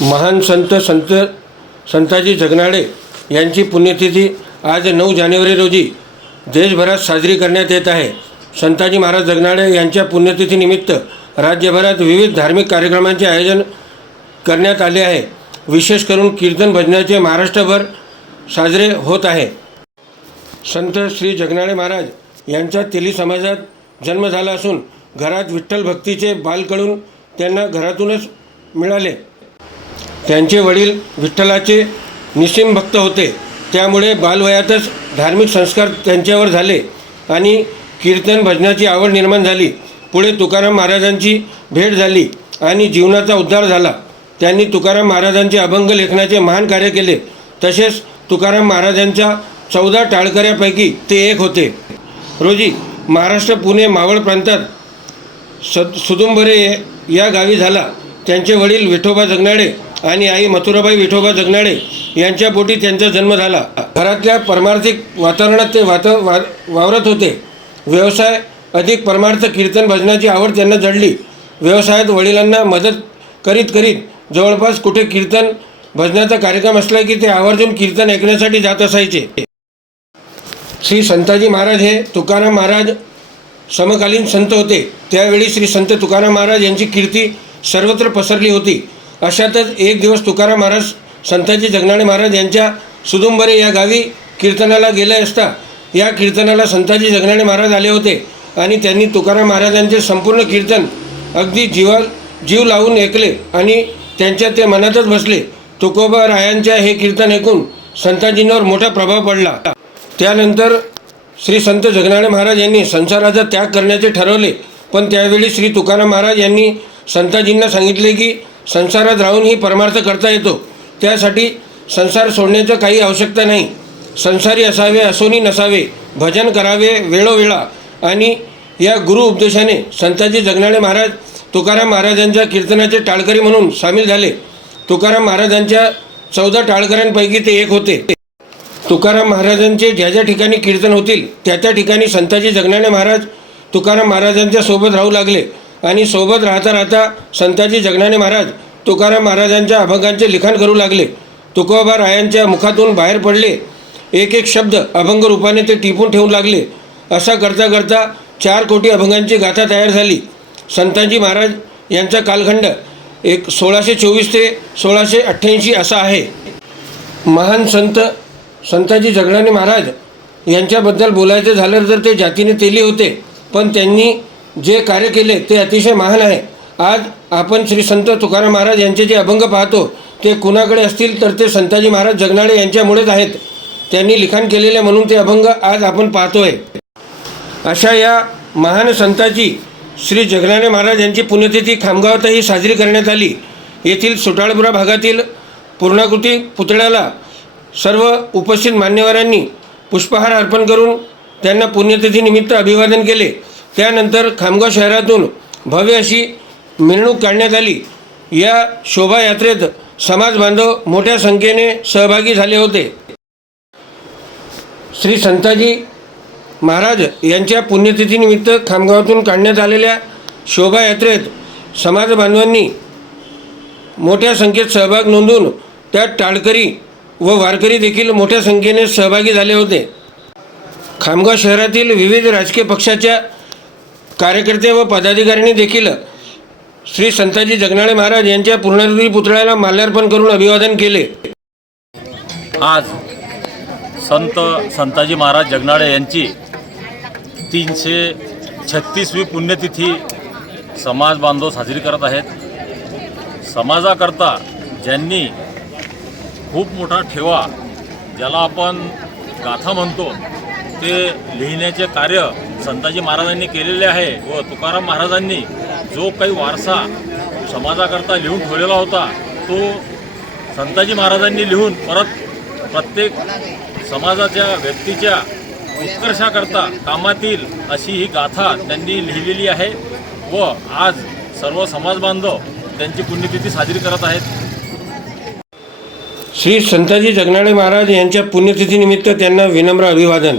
महान संत संत संताजी जगनाडे यांची पुण्यतिथी आज नऊ जानेवारी रोजी देशभरात साजरी करण्यात येत आहे. संताजी महाराज जगनाडे यांच्या पुण्यतिथीनिमित्त राज्यभरात विविध धार्मिक कार्यक्रमांचे आयोजन करण्यात आले आहे. विशेष करून कीर्तन भजनाचे महाराष्ट्रभर साजरे होत आहे. संत श्री जगनाडे महाराज यांचा तेली समाजात जन्म झाला असून घरात विठ्ठल भक्तीचे बालकडून त्यांना घरातूनच मिळाले. त्यांचे वडील विठ्ठलाचे निसीम भक्त होते. त्यामुळे बालवयातच धार्मिक संस्कार त्यांच्यावर झाले आणि कीर्तन भजनाची आवड निर्माण झाली. पुढे तुकाराम महाराजांची भेट झाली आणि जीवनाचा उद्धार झाला. त्यांनी तुकाराम महाराजांचे अभंग लेखनाचे महान कार्य केले. तसेच तुकाराम महाराजांच्या चौदा टाळकऱ्यापैकी ते एक होते. रोजी महाराष्ट्र पुणे मावळ प्रांतात सद सुदुंबरे या गावी झाला. त्यांचे वडील विठोबा जगनाडे आणि आई मथुराबाई विठोबा जगनाडे यांच्या पोटी त्यांचा जन्म झाला. घरातल्या परमार्थिक वातावरणात ते वात वा वावरत होते. व्यवसाय अधिक परमार्थ कीर्तन भजनाची आवड त्यांना जडली. व्यवसायात वडिलांना मदत करीत करीत जवळपास कुठे कीर्तन भजनाचा कार्यक्रम असला की ते आवर्जून कीर्तन ऐकण्यासाठी जात असायचे. श्री संताजी महाराज हे तुकाराम महाराज समकालीन संत होते. त्यावेळी श्री संत तुकाराम महाराज यांची कीर्ती सर्वत्र पसरली होती. अशातच एक दिवस तुकाराम महाराज संताजी जगनाणे महाराज यांच्या सुदुंबरे या गावी कीर्तनाला गेले असता या कीर्तनाला संताजी जगनाणे महाराज आले होते. आणि त्यांनी तुकाराम महाराजांचे संपूर्ण कीर्तन अगदी जीवा जीव लावून ऐकले आणि त्यांच्या ते मनातच बसले. तुकोबा रायांच्या हे कीर्तन ऐकून संताजींवर मोठा प्रभाव पडला. त्यानंतर श्री संत जगनाणे महाराज यांनी संसाराचा त्याग करण्याचे ठरवले. पण त्यावेळी श्री तुकाराम महाराज यांनी संताजींना सांगितले की संसारात राहूनही परमार्थ करता येतो. त्यासाठी संसार सोडण्याचं काही आवश्यकता नाही. संसारी असावे असोनी नसावे. भजन करावे वेळोवेळा. आणि या गुरु उपदेशाने संताजी जगनाळे महाराज तुकाराम महाराजांच्या कीर्तनाचे टाळकरी म्हणून सामील झाले. तुकाराम महाराजांच्या चौदा टाळकऱ्यांपैकी ते एक होते. तुकाराम महाराजांचे ज्या ज्या ठिकाणी कीर्तन होतील त्या त्या ठिकाणी संताजी जगनाळे महाराज तुकाराम महाराजांच्या सोबत राहू लागले. आणि सोबत राहता राहता संताजी जगनाने महाराज तुकाराम महाराजांच्या अभंगांचे लिखाण करू लागले. तुकोबा रायांच्या मुखातून बाहेर पडले. एक एक शब्द अभंग रूपाने ते टिपून ठेवू लागले. असा करता करता चार कोटी अभंगांची गाथा तयार झाली. संताजी महाराज यांचा कालखंड एक सोळाशे चोवीस ते सोळाशे अठ्ठ्याऐंशी असा आहे. महान संत संताजी जगनाने महाराज यांच्याबद्दल बोलायचं झालं तर ते जातीने तेली होते. पण त्यांनी जे कार्य केले ते अतिशय महान आहे. आज आपण श्री संत तुकाराम महाराज यांचे जे अभंग पाहतो ते कुणाकडे असतील तर ते संताजी महाराज जगनाडे यांच्यामुळेच आहेत. त्यांनी लिखाण केलेले म्हणून ते अभंग आज आपण पाहतोय. अशा या महान संताची श्री जगनाडे महाराज यांची पुण्यतिथी खामगावातही साजरी करण्यात आली. येथील सुटाळपुरा भागातील पूर्णाकृती पुतळ्याला सर्व उपस्थित मान्यवरांनी पुष्पहार अर्पण करून त्यांना पुण्यतिथीनिमित्त अभिवादन केले. त्यानंतर खामगाव शहरातून भव्य अशी मिरवणूक काढण्यात आली. या शोभायात्रेत समाज बांधव मोठ्या संख्येने सहभागी झाले होते. श्री संताजी महाराज यांच्या पुण्यतिथीनिमित्त खामगावातून काढण्यात आलेल्या शोभायात्रेत समाज बांधवांनी मोठ्या संख्येत सहभाग नोंदवून त्यात टाळकरी व वारकरी देखील मोठ्या संख्येने सहभागी झाले होते. खामगाव शहरातील विविध राजकीय पक्षाच्या कार्यकर्ते व पदाधिकाऱ्यांनी देखील श्री संताजी जगनाळे महाराज यांच्या पूर्णाकृती पुतळ्याला माल्यार्पण करून अभिवादन केले. आज संत संताजी महाराज जगनाळे यांची तीनशे छत्तीसवी पुण्यतिथी समाज बांधव साजरी करत आहेत. समाजाकरता ज्यांनी खूप मोठा ठेवा ज्याला आपण गाथा म्हणतो ते लिहिण्याचे कार्य संताजी महाराजांनी केलेले आहे व तुकाराम महाराजांनी जो काही वारसा समाजाकरता लिहून ठेवलेला होता तो संताजी महाराजांनी लिहून परत प्रत्येक समाजाच्या व्यक्तीच्या उत्कर्षाकरता कामातील अशी ही गाथा त्यांनी लिहिलेली आहे व आज सर्व समाज बांधव त्यांची पुण्यतिथी साजरी करत आहेत. श्री संताजी जगनाळे महाराज यांच्या पुण्यतिथीनिमित्त त्यांना विनम्र अभिवादन.